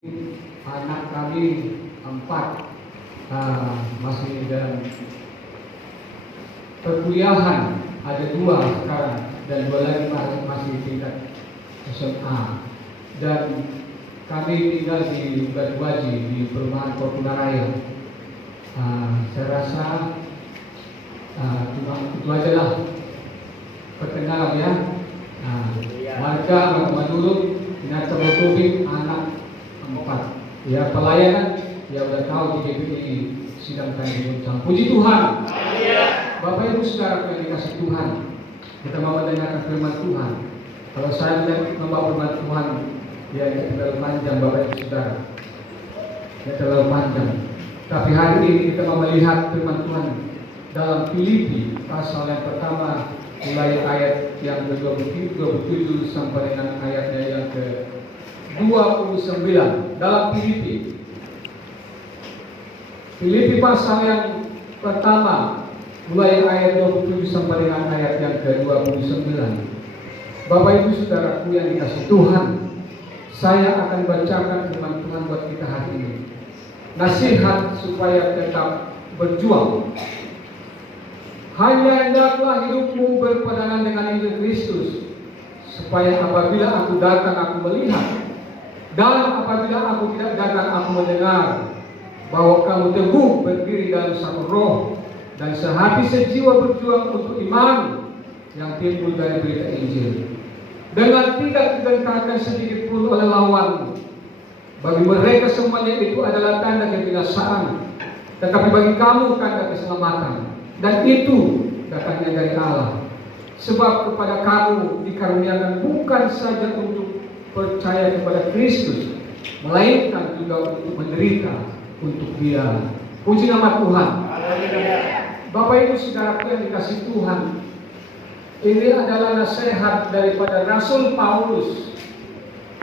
Anak kami 4 masih dalam perkuliahan, ada 2 sekarang dan 2 lagi masih tingkat SMA. Dan kami tinggal di Batuaji di perumahan Fortuna Raya. Saya rasa cuma itu aja lah perkenalan ya. Warga menurut Nata Tobing anak 4. Ya, pelayanan ya udah tahu di GPI sidang kajian. Puji Tuhan. Bapak Ibu Saudara yang dikasih Tuhan, kita mau mendengarkan firman Tuhan. Kalau saya membawa firman Tuhan, ya terlalu panjang Bapak Ibu Saudara, ya terlalu panjang. Tapi hari ini kita mau melihat firman Tuhan dalam Filipi pasal yang pertama, mulai ayat yang ke-27 sampai dengan ayatnya yang ke-29. Dalam Filipi pasal yang pertama, mulai ayat 27 sampai dengan ayat yang ke-29. Bapak Ibu Saudaraku yang dikasih Tuhan, saya akan bacakan firman Tuhan buat kita hari ini. Nasihat supaya tetap berjuang. Hanya hendaklah hidupmu berpegangan dengan Injil Kristus, supaya apabila aku datang aku melihat, dan apabila aku tidak datang aku mendengar, bahwa kamu teguh berdiri dalam satu roh dan sehati sejiwa berjuang untuk iman yang timbul dari berita Injil, dengan tidak digentarkan sedikit pun oleh lawan. Bagi mereka semuanya itu adalah tanda kebinasaan, tetapi bagi kamu tanda keselamatan, dan itu datangnya dari Allah. Sebab kepada kamu dikaruniakan bukan saja untuk percaya kepada Kristus, melainkan juga untuk menderita untuk Dia. Puji nama Tuhan. Bapak Ibu Saudaraku yang dikasih Tuhan, ini adalah nasihat daripada Rasul Paulus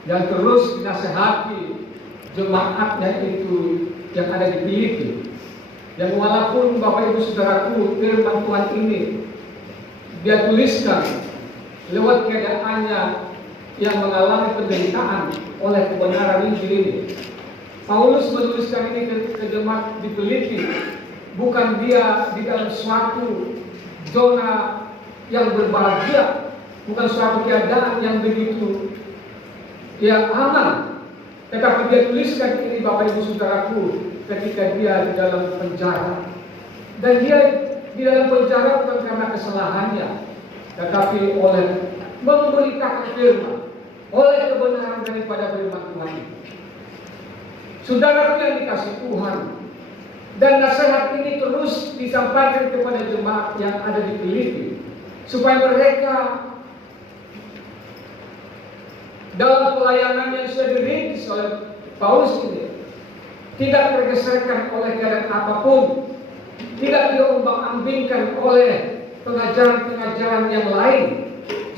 yang terus dinasehati jemaatnya itu yang ada di Filipi. Yang walaupun Bapak Ibu Saudaraku firman Tuhan ini dia tuliskan lewat keadaannya yang mengalami penderitaan oleh kebenaran Injil ini. Paulus menuliskan ini ke jemaat di Filipi, bukan dia di dalam suatu zona yang berbahagia, bukan suatu keadaan yang begitu aman, tetapi dia tuliskan ini Bapak Ibu Saudaraku ketika dia di dalam penjara. Dan dia di dalam penjara bukan karena kesalahannya, tetapi oleh memberitakan firman, oleh kebenaran daripada firman Tuhan. Saudara yang dikasih Tuhan, dan nasihat ini terus disampaikan kepada jemaat yang ada di Filipi, supaya mereka dalam pelayanan yang sudah dirintis oleh Paulus ini tidak tergeserkan oleh keadaan apapun, tidak diombang-ambingkan oleh pengajaran-pengajaran yang lain,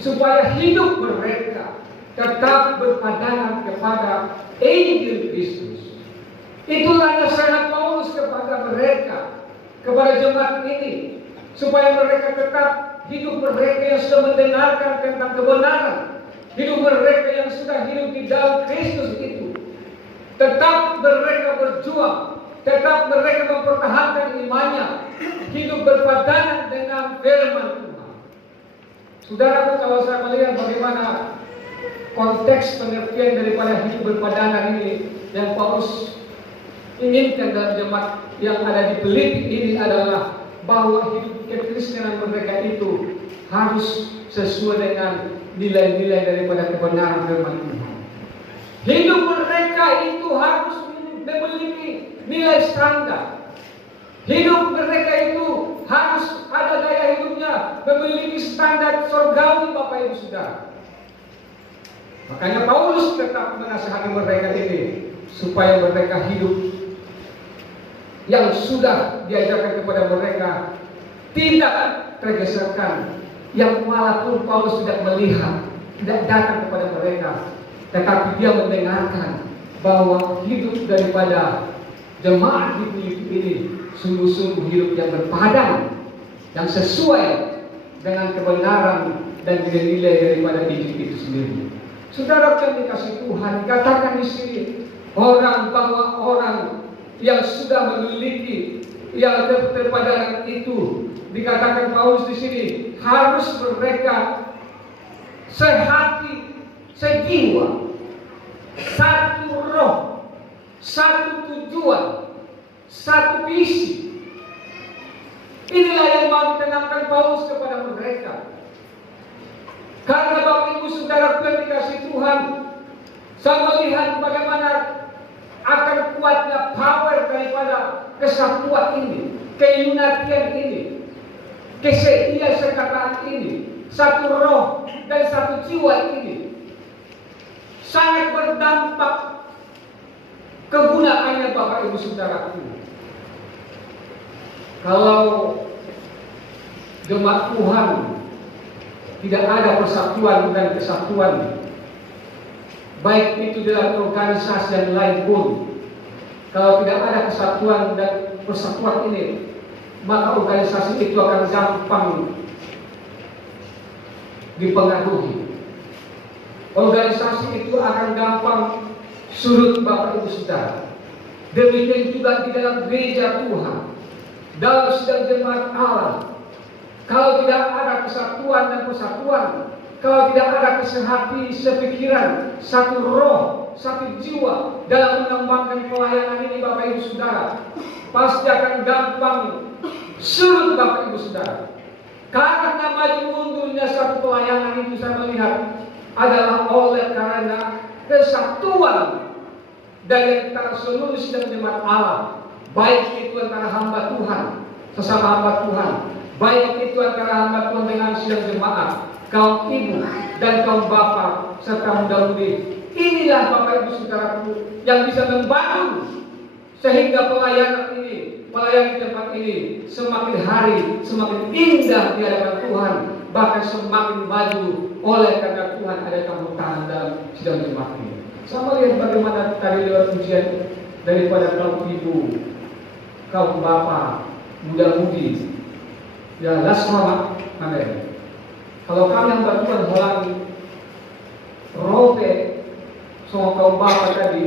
supaya hidup mereka tetap berpadanan kepada Injil Kristus. Itulah nasihat Paulus kepada mereka, kepada jemaat ini, supaya mereka tetap hidup mereka yang sudah mendengarkan tentang kebenaran, hidup mereka yang sudah hidup di dalam Kristus itu, tetap mereka berjuang, tetap mereka mempertahankan imannya, hidup berpadanan dengan firman Tuhan. Saudaraku, kalau saya melihat bagaimana konteks pengertian daripada hidup berpadanan ini yang Paulus inginkan dalam jemaat yang ada di Filipi ini adalah bahwa hidup kekristenan mereka itu harus sesuai dengan nilai-nilai daripada kebenaran firman Tuhan. Hidup mereka itu harus memiliki nilai standar. Hidup mereka itu harus ada gaya hidupnya memiliki standar surgawi, Bapak Ibu Saudara. Makanya Paulus tetap menasihati mereka ini supaya mereka hidup yang sudah diajarkan kepada mereka tidak tergeserkan, yang walaupun Paulus tidak melihat, tidak datang kepada mereka, tetapi dia mendengarkan bahwa hidup daripada jemaat di Filipi ini sungguh-sungguh hidup yang berpadan, yang sesuai dengan kebenaran dan nilai-nilai daripada Injil itu sendiri. Saudara yang dikasih Tuhan, katakan di sini orang bahwa orang yang sudah memiliki yang keterpadanan itu, dikatakan Paulus di sini, harus mereka sehati, sejiwa, satu roh, satu tujuan, satu visi. Inilah yang mau ditanamkan Paulus kepada mereka. Karena Bapak Ibu Saudara yang dikasih Tuhan, saya melihat bagaimana akan kuatnya power daripada kesatuan ini, keunitian ini, keseiasekatan ini, satu roh dan satu jiwa ini. Sangat berdampak kegunaannya Bapak Ibu Saudaraku. Kalau jemaat Tuhan tidak ada persatuan dan kesatuan, baik itu dalam organisasi yang lain pun, kalau tidak ada kesatuan dan persatuan ini, maka organisasi itu akan gampang dipengaruhi. Organisasi itu akan gampang surut Bapak Ibu Saudara. Demikian juga di dalam gereja Tuhan, dalam sidang jemaat Allah. Kalau tidak ada kesatuan dan persatuan, kalau tidak ada kesehati, sepikiran, satu roh, satu jiwa dalam mengembangkan pelayanan ini Bapak Ibu Saudara, pasti akan gampang surut Bapak Ibu Saudara. Karena maju mundurnya satu pelayanan itu saya melihat adalah oleh karena kesatuan dari antara seluruh sidang jemaat Allah, baik itu antara hamba Tuhan, sesama hamba Tuhan, baik itu antara hamba Tuhan dengan sidang jemaat, kaum ibu dan kaum bapak serta muda-mudi. Inilah Bapak Ibu Saudaraku yang bisa membangun sehingga pelayanan ini, pelayanan di tempat ini semakin hari semakin indah di hadapan Tuhan, bahkan semakin maju oleh karena Tuhan ada campur tangan dalam sidang jemaat ini. Sama lihat bagaimana tadi lewat ujian daripada kaum ibu, kaum bapak, muda-mudi, ya lasma, amin. Kalau kami yang bantuan holang robe sama kaum bapak tadi,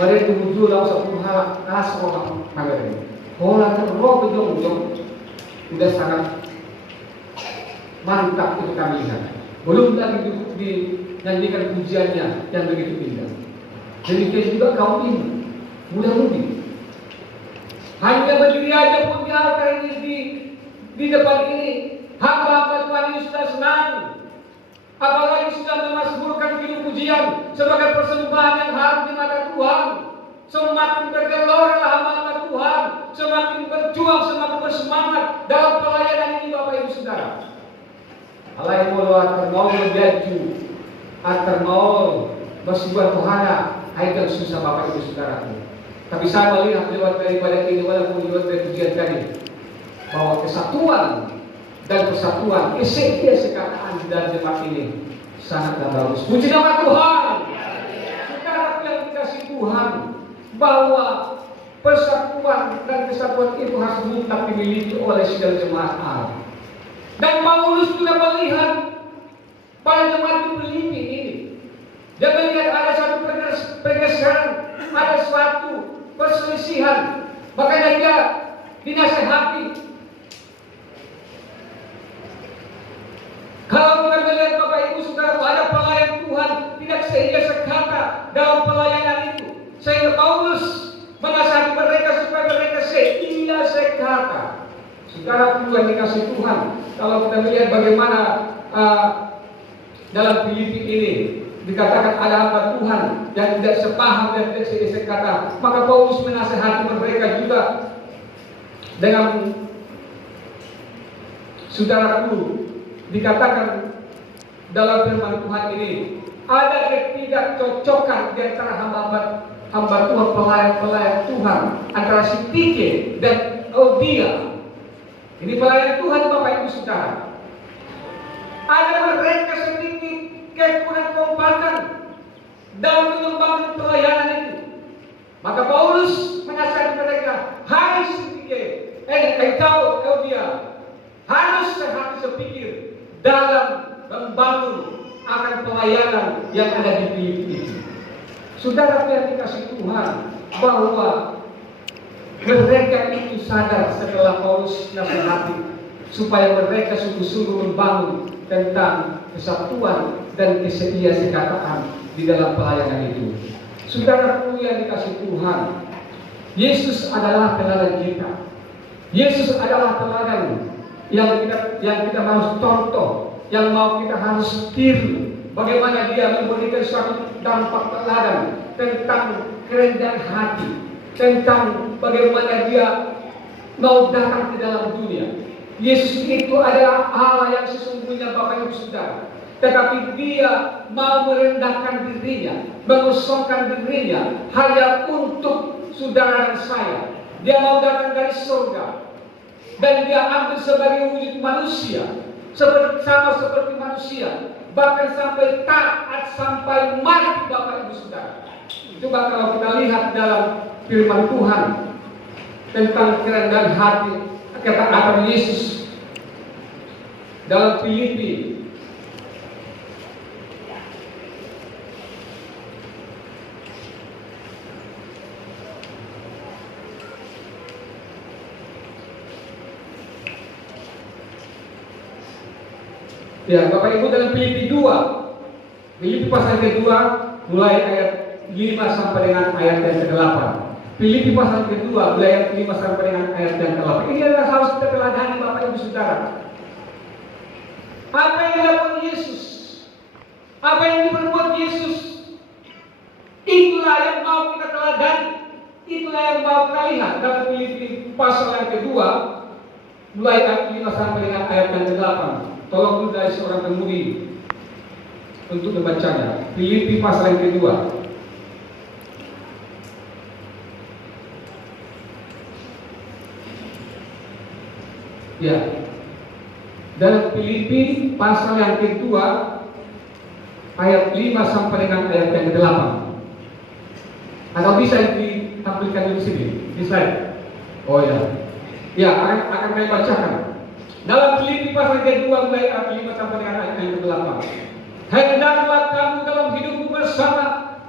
mereka muncul dalam satu hal lasma, amin. Holang robe jong-jong sudah sangat mantap itu kami lihat. Belum lagi dinyanyikan pujiannya yang begitu indah. Demikian juga kaum ibu, muda-mudi. Hanya berdiri aja pun di altar ini di depan ini, hamba-hamba Tuhan ini sudah senang. Apalagi sudah memasmurkan hidup pujian sebagai persembahan yang harus di mata Tuhan. Semakin bergelora hamba-hamba Tuhan, semakin berjuang, semakin bersemangat dalam pelayanan ini Bapak Ibu Saudara. Allah yang mau akan mau menjaju, akan mau bersebuah Tuhana, yang susah Bapak Ibu Saudara. Tapi saya melihat lewat daripada ini, walaupun lewat dari pujian tadi, bahwa kesatuan dan persatuan, kesetiaan dan jemaat ini sangatlah bagus. Puji nama Tuhan. Sekarang yang dikasih Tuhan, bahwa persatuan dan kesatuan itu harus mutlak dimiliki oleh sidang jemaat Allah. Dan Paulus sudah melihat pada jemaat di Filipi ini, dia melihat ada satu pergeseran, ada suatu perselisihan, makanya dia dinasehati. Kalau kita melihat Bapak Ibu Saudara, ada pelayan Tuhan tidak sehingga sekata dalam pelayanan itu, sehingga Paulus menasihati mereka supaya mereka sehingga sekata. Saudara yang dikasih Tuhan, kalau kita melihat bagaimana dalam Filipi ini dikatakan ada hamba Tuhan yang tidak sepaham dan tidak sekata, maka Paulus menasihati mereka juga dengan saudaraku, dikatakan dalam firman Tuhan ini ada ketidakcocokan di antara hamba Tuhan, pelayan Tuhan, antara si Tike dan Euodia. Ini pelayan Tuhan Bapak Ibu Saudara. Ada mereka sedikit kekurang kompakan dalam mengembangkan pelayanan itu. Maka Paulus menasihati mereka, hai sedikit, engkau Euodia, harus sehati sepikir dalam membangun akan pelayanan yang ada di Filipi itu. Saudara yang dikasih Tuhan, bahwa mereka itu sadar setelah Paulus nasihati supaya mereka sungguh-sungguh membangun tentang kesatuan dan kesetiaan di dalam pelayanan itu. Saudaraku yang dikasih Tuhan, Yesus adalah teladan kita. Yesus adalah teladan yang kita harus contoh, yang mau kita harus tiru. Bagaimana dia memberikan suatu dampak teladan tentang kerendahan hati, tentang bagaimana dia mau datang ke dalam dunia. Yesus itu adalah Allah yang sesungguhnya, Bapak Ibu Saudara. Tetapi dia mau merendahkan dirinya, mengosongkan dirinya hanya untuk saudara dan saya. Dia mau datang dari surga dan dia ambil sebagai wujud manusia, sama seperti manusia, bahkan sampai taat sampai mati, Bapak Ibu Saudara. Coba kalau kita lihat dalam firman Tuhan tentang kerendahan hati, kata Yesus dalam Filipi ya, Bapak Ibu, dalam Filipi 2, Filipi pasal kedua mulai ayat 5 sampai dengan ayat yang ke-8. Filipi pasal kedua mulai ayat 5 sampai dengan ayat yang ke-8. Ini adalah harus kita teladani, Bapak Ibu Saudara. Apa yang dilakukan Yesus, apa yang diperbuat Yesus, itulah yang mau kita teladani, itulah yang mau kita lihat dalam Filipi pasal yang kedua mulai ayat 5 sampai dengan ayat yang ke-8. Tolong dulu dari seorang pemudi untuk membacanya. Filipi pasal yang kedua. Ya. Dalam Filipi pasal yang kedua ayat 5 sampai dengan ayat yang ke-8. Atau bisa ditampilkan di sini, di slide. Oh ya. Ya, akan saya bacakan. Dalam Filipi pasal kedua mulai ayat 5 sampai dengan ayat yang ke-8. Hendaklah kamu dalam hidupmu bersama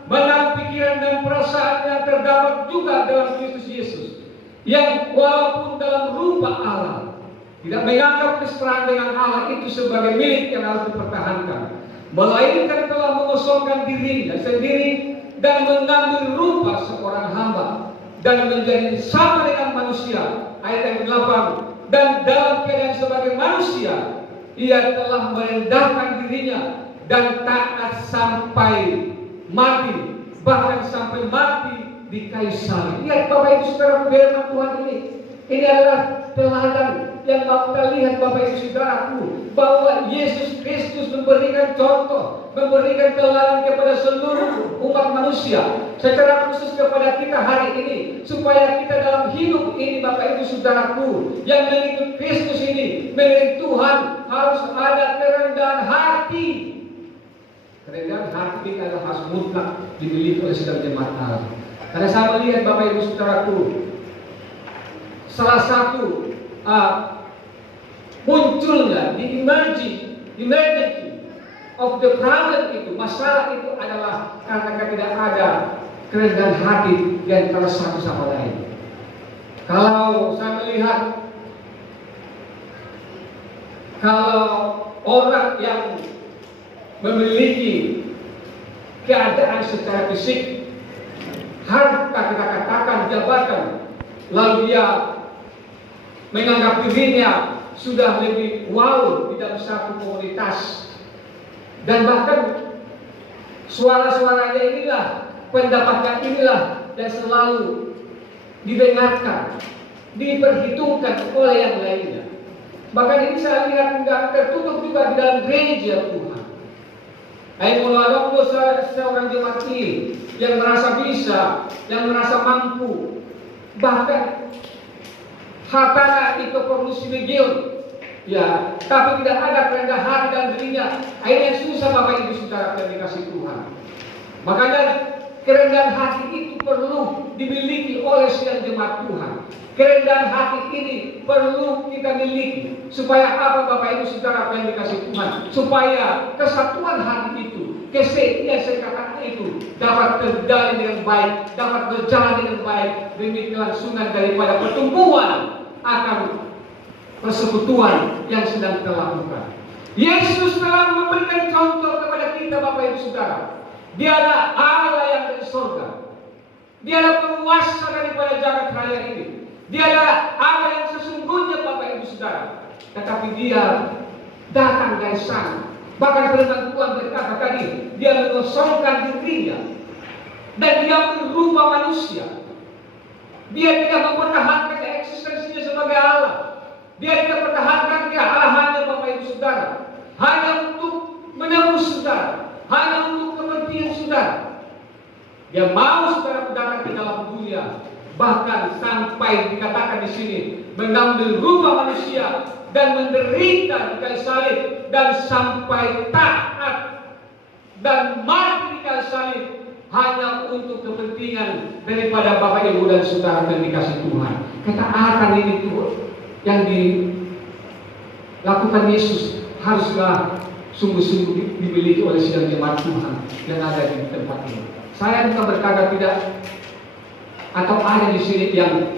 menaruh pikiran dan perasaan yang terdapat juga dalam Kristus Yesus, yang walaupun dalam rupa Allah tidak menganggap kesetaraan dengan Allah itu sebagai milik yang harus dipertahankan, melainkan telah mengosongkan dirinya sendiri dan mengambil rupa seorang hamba dan menjadi sama dengan manusia. Ayat yang ke-8. Dan dalam keadaan sebagai manusia, ia telah merendahkan dirinya dan taat sampai mati, bahkan sampai mati di kayu salib. Lihat Bapak Ibu Saudara, firman Tuhan ini adalah teladan yang mau kita lihat, Bapak Ibu Saudaraku, bahwa Yesus Kristus memberikan contoh, memberikan teladan kepada seluruh umat manusia, secara khusus kepada kita hari ini, supaya kita dalam hidup ini, Bapak Ibu Saudaraku, yang mengikut Kristus ini, mengikut Tuhan, harus ada kerendahan hati. Kerendahan hati ini adalah harus mutlak dimiliki oleh setiap jemaat Allah. Karena saya melihat, Bapak Ibu Saudaraku, salah satu munculnya di emergency of the problem itu, masalah itu adalah karena tidak ada kerendahan hati di antara satu sama lain. Kalau saya melihat, kalau orang yang memiliki keadaan secara fisik, harta kita katakan jabatan, lalu dia menganggap dirinya sudah lebih wow di dalam satu komunitas, dan bahkan suara-suaranya inilah, pendapatnya inilah yang selalu didengarkan, diperhitungkan oleh yang lainnya. Bahkan ini saya lihat tidak tertutup juga di dalam gereja Tuhan. Ayo mulai seorang jemaat ini yang merasa bisa, yang merasa mampu, bahkan hartanya itu perlu silegion, ya, tapi tidak ada kerendahan hati dan dirinya. Akhirnya susah, Bapak Ibu Saudara yang dikasih Tuhan. Makanya kerendahan hati itu perlu dimiliki oleh setiap jemaat Tuhan. Kerendahan hati ini perlu kita miliki. Supaya apa, Bapak Ibu Saudara yang dikasih Tuhan? Supaya kesatuan hati itu kesehatan itu dapat terjalin dengan baik, dapat berjalan dengan baik demi kelangsungan daripada pertumbuhan akan persekutuan yang sedang kita lakukan. Yesus telah memberikan contoh kepada kita, Bapak Ibu Saudara. Dia adalah Allah yang dari surga. Dia adalah penguasa daripada jagat raya ini. Dia adalah Allah yang sesungguhnya, Bapak Ibu Saudara. Tetapi dia datang dari sana. Bahkan firman Tuhan berkata tadi, dia mengosongkan dirinya dan dia berubah manusia. Dia tidak mempertahankan eksistensinya sebagai Allah. Dia tidak mempertahankan kealahannya, Bapak Ibu Saudara, hanya untuk menebus saudara, hanya untuk kepentingan saudara. Dia mau saudara datang ke dalam dunia, bahkan sampai dikatakan di sini mengambil rupa manusia dan menderita di kayu salib dan sampai taat dan mati di kayu salib hanya untuk kepentingan daripada Bapak Ibu dan saudara yang dikasih Tuhan. Ketaatan ini tuh yang dilakukan Yesus haruslah sungguh-sungguh dimiliki oleh sidang jemaat Tuhan yang ada di tempat ini. Saya bukan berkata tidak, atau ada di sini yang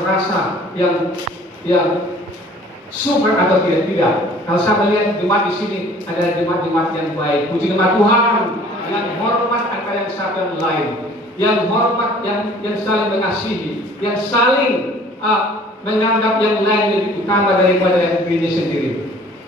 merasa yang super atau tidak. Kalau saya melihat jemaat di sini adalah jemaat-jemaat yang baik. Puji nama Tuhan, yang hormat antara yang satu yang lain, yang hormat, yang saling mengasihi, yang saling menganggap yang lain lebih utama daripada dirinya sendiri.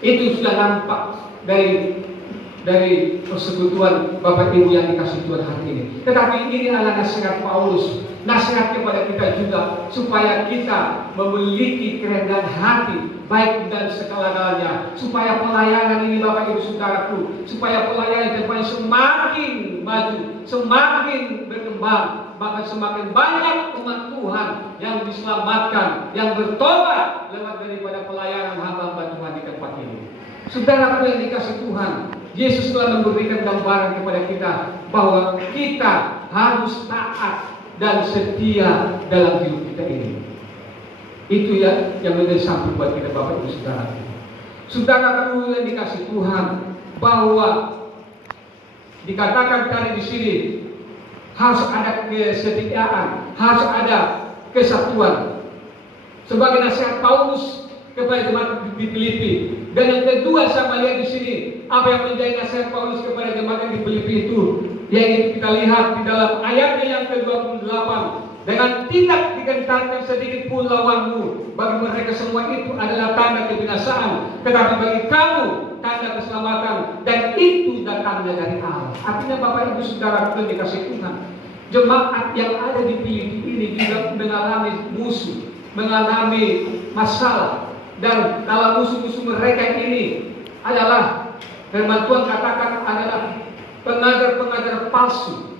Itu sudah nampak dari persekutuan Bapak Ibu yang dikasih Tuhan hari ini. Tetapi ini adalah nasihat Paulus, nasihat kepada kita juga, supaya kita memiliki kerendahan hati, baik dan segala-galanya, supaya pelayanan ini Bapak Ibu Saudaraku, supaya pelayanan depan semakin maju, semakin berkembang, bahkan semakin banyak umat Tuhan yang diselamatkan, yang bertobat lewat daripada pelayanan hamba-hamba Tuhan di tempat ini. Saudaraku yang dikasih Tuhan, Yesus telah memberikan gambaran kepada kita bahwa kita harus taat dan setia dalam hidup kita ini. Itu ya yang menjadi samping buat kita, Bapak Ibu Saudara. Saudaraku yang dikasih Tuhan, bahwa dikatakan tadi di sini harus ada kesetiaan, harus ada kesatuan. Sebagai nasihat Paulus kepada jemaat di Filipi. Dan yang kedua saya melihat di sini apa yang menjadi nasihat Paulus kepada jemaat di Filipi itu, yang kita lihat di dalam ayatnya yang ke-28. Dengan tidak digentarkan sedikit pun lawanmu, bagi mereka semua itu adalah tanda kebinasaan, tetapi bagi kamu tanda keselamatan, dan itu datangnya dari Allah. Artinya Bapak Ibu Saudara yang dikasih Tuhan, jemaat yang ada di Filipi ini juga mengalami musuh, mengalami masalah. Dan dalam musuh-musuh mereka ini adalah, firman Tuhan katakan, adalah pengajar-pengajar palsu,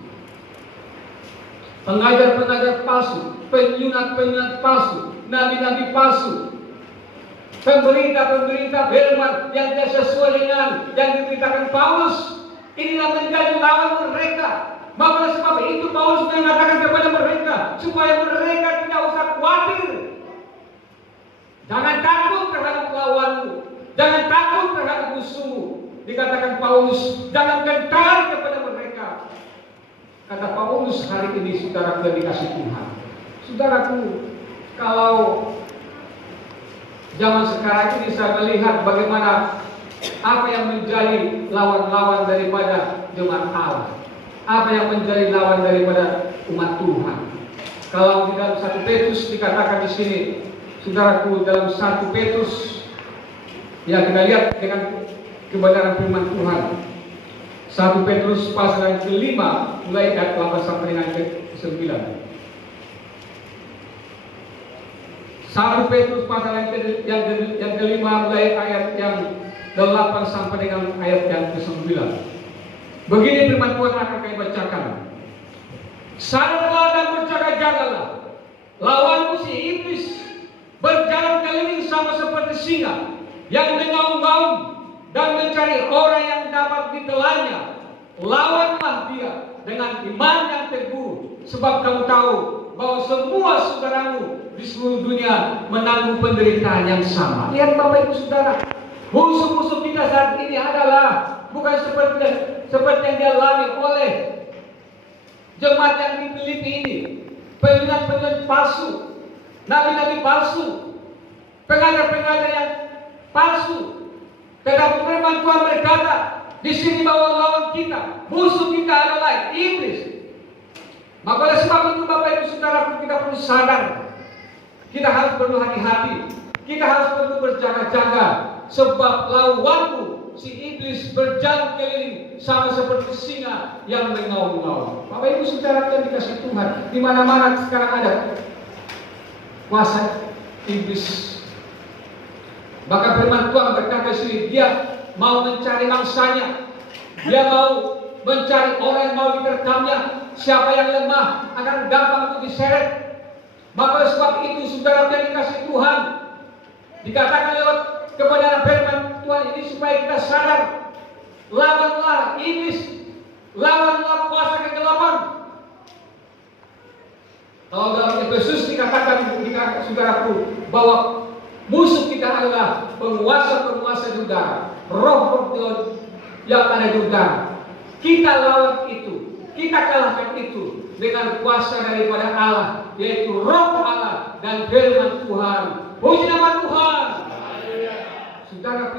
pengajar-pengajar palsu, penyunat-penyunat palsu, nabi-nabi palsu, pemberita-pemberita firman yang tidak sesuai dengan yang diberitakan Paulus. Inilah menjadi lawan mereka. Maka sebab itu Paulus mengatakan kepada mereka supaya mereka tidak usah khawatir. Jangan takut terhadap lawanmu, jangan takut terhadap musuhmu. Dikatakan Paulus, jangan gentar kepada mereka. Kata Paulus hari ini, saudara yang dikasih Tuhan. Saudaraku, kalau zaman sekarang ini saya melihat bagaimana apa yang menjadi lawan-lawan daripada jemaat Allah, apa yang menjadi lawan daripada umat Tuhan. Kalau di dalam 1 Petrus dikatakan di sini, saudaraku, dalam 1 Petrus, ya kita lihat dengan kebenaran firman Tuhan. 1 Petrus pasal yang ke-5 mulai ayat 8 sampai dengan ke-9. 1 Petrus pasal yang ke-5 mulai ayat yang ke-8 sampai dengan ayat yang ke-9. Begini firman Tuhan akan kami bacakan. Sadarlah dan berjaga-jagalah, lawanmu si iblis berjalan keliling sama seperti singa yang mengaum-ngaum dan mencari orang yang dapat ditelannya. Lawanlah dia dengan iman yang teguh, sebab kamu tahu bahwa semua saudaramu di seluruh dunia menanggung penderitaan yang sama. Lihat Bapak Ibu Saudara, musuh-musuh kita saat ini adalah bukan seperti seperti yang dialami oleh jemaat yang di Filipi ini. Pengingat-pengingat palsu, nabi-nabi palsu, pengajar-pengajar yang palsu. Tetapi firman Tuhan berkata, di sini bahwa lawan kita, musuh kita adalah iblis. Maka oleh sebab itu Bapak Ibu Saudara, kita perlu sadar, kita harus perlu hati-hati, kita harus perlu berjaga-jaga, sebab lawanmu si iblis berjalan keliling sama seperti singa yang mengaum-ngaum. Bapak Ibu Saudara yang dikasih Tuhan, di mana-mana sekarang ada kuasa iblis. Maka firman Tuhan berkata di sini, dia mau mencari mangsanya, dia mau mencari orang yang mau diterkamnya. Siapa yang lemah akan gampang untuk diseret. Maka oleh sebab itu saudara yang dikasih Tuhan, dikatakan lewat kepada firman Tuhan ini supaya kita sadar, lawanlah iblis, lawanlah kuasa kegelapan. Kalau dalam Efesus dikatakan saudaraku bahwa musuh kita adalah penguasa-penguasa udara, roh-roh yang ada di udara. Kita lawan itu, kita kalahkan itu dengan kuasa daripada Allah, yaitu Roh Allah dan firman Tuhan. Puji nama Tuhan. Saudara